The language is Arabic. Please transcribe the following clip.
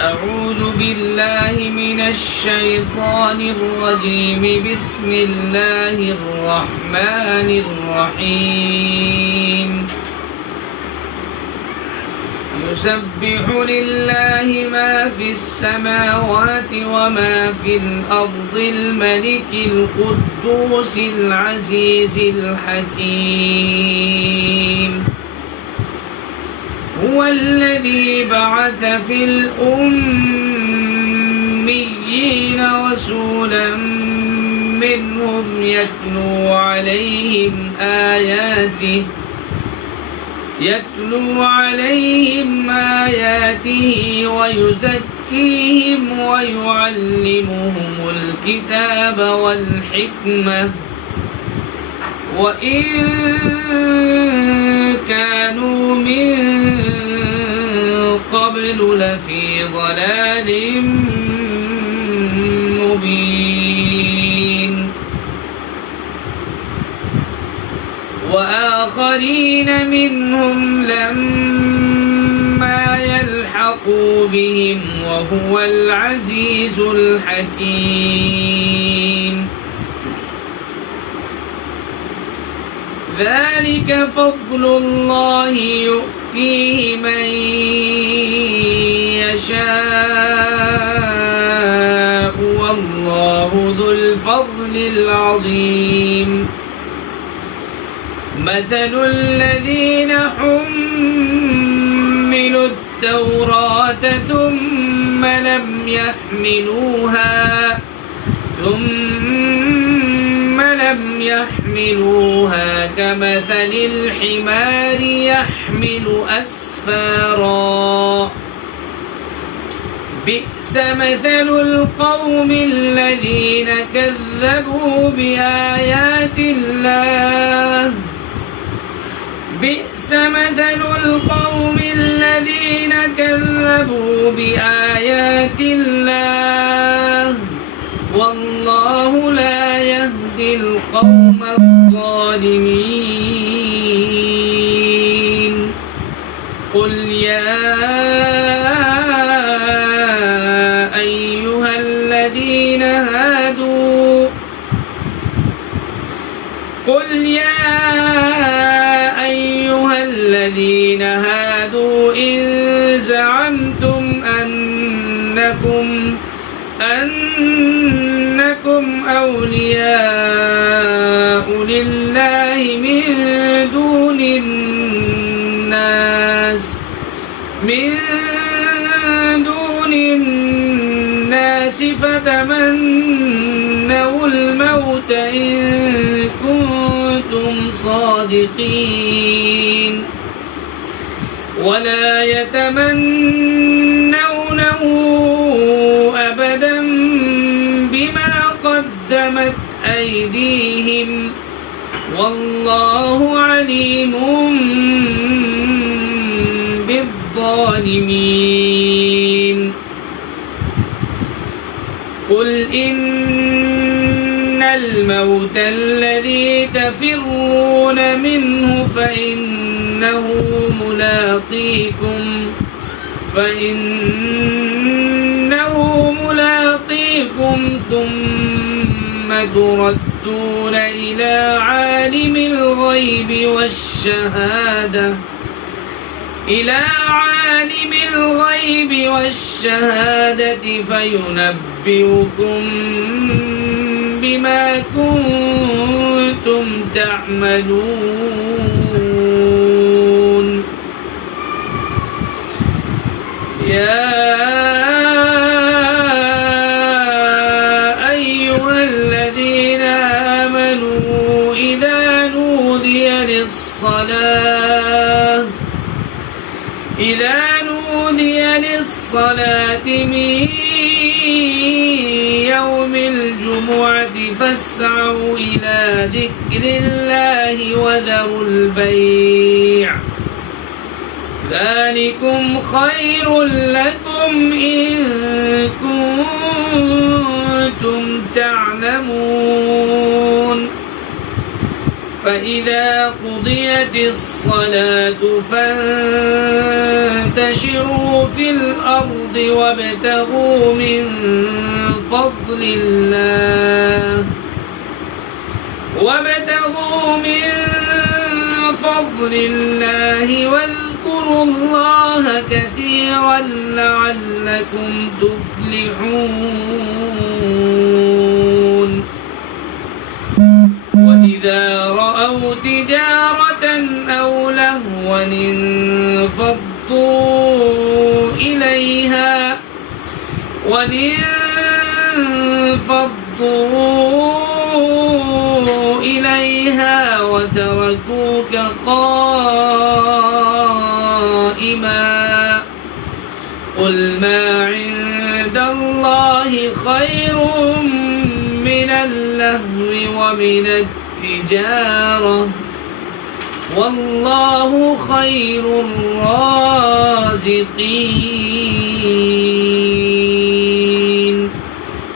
أعوذ بالله من الشيطان الرجيم. بسم الله الرحمن الرحيم. يسبح لله ما في السماوات وما في الأرض الملك القدوس العزيز الحكيم. هو الذي بعث في الأميين رسولا منهم يتلو عليهم آياته ويزكيهم ويعلمهم الكتاب والحكمة وإن كانوا من قبل لفي ضلال مبين. وآخرين منهم لما يلحقوا بهم وهو العزيز الحكيم. ذلك فضل الله يؤتيه من يشاء والله ذو الفضل العظيم. مثل الذين حملوا التوراة ثم لم يحملوها كمثل الحمار يحمل أسفارا. بئس مثل القوم الذين كذبوا بآيات الله. بئس مثل القوم الذين كذبوا بآيات الله والله لا يهدي القوم الظالمين. قل يا أيها الذين هادوا إن زعمتم أنكم أولياء لله من دون الناس فتمنوا الموت إن كنتم صادقين ولا يتمنونه أبدا بما قدمت أيديهم والله عليم بالظالمين. قل إن الموت الذي تفرون منه فإنه ملاقيكم ثم تردون إلى عالم الغيب والشهادة فينبئكم بما كنتم تعملون. يا أيها الذين آمنوا إذا نودي للصلاة من يوم الجمعة فاسعوا إلى ذكر الله وذروا البيع ذلكم خير لكم إن كنتم تعلمون. فإذا قضيت الصلاة فانتشروا في الأرض الأرض وابتغوا من فضل الله واذكروا الله كثيرا لعلكم تفلحون وإذا رأوا تجارة أو لهوا انفضوا إليها وتركوك قائما قل ما عند الله خير من اللهو ومن التجارة والله خير الرازقين